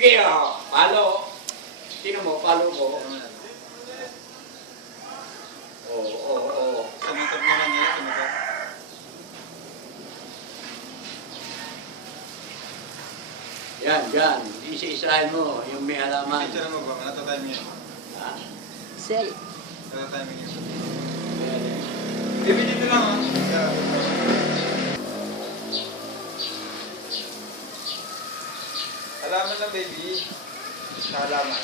Sige, palo. Sino mo, palo ko. Oo. Sumatab naman niya, sumatab. Yan. Isa-isahin mo yung may halaman. Picture mo ba? Natatiming yun. Ha? Sel. Natatiming yun. Baby, dito lang Halaman lang, baby. Halaman.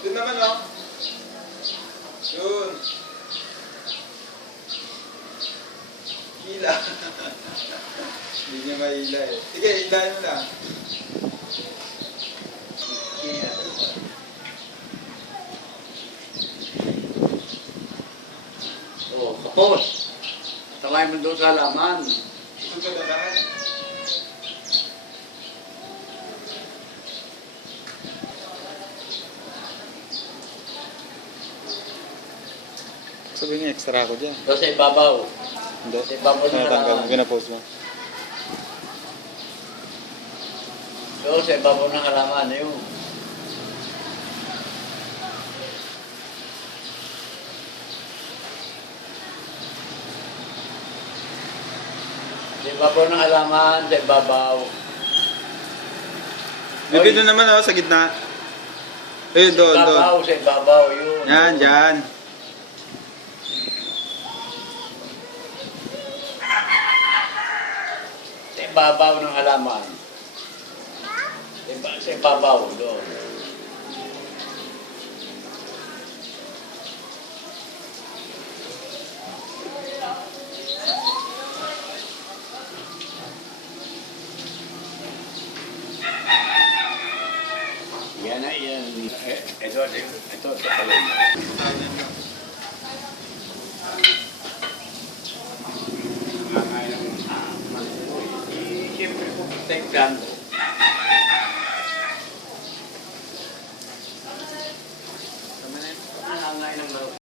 Doon naman, no? Doon. Hila. Hindi niya mahila eh. Sige, hilahin mo lang. Kapos. Takay mo doon sa halaman. Ito ka lang. Sabi niya, extra ako dyan. Doon sa ibabaw. Hindi. Sa ibabaw ng Natanggal mo, halaman. ginapost mo. Doon sa ibabaw ng halaman. Yun. Sa ibabaw ng halaman, sa ibabaw. Baby, doon naman sa gitna. Ayun, doon. Sa ibabaw, yun. Yan, dyan. Sa ibabaw ng halaman. Sa ibabaw, doon. Yan na, yan. Ito, sa palay. Siyempre, kung protektan,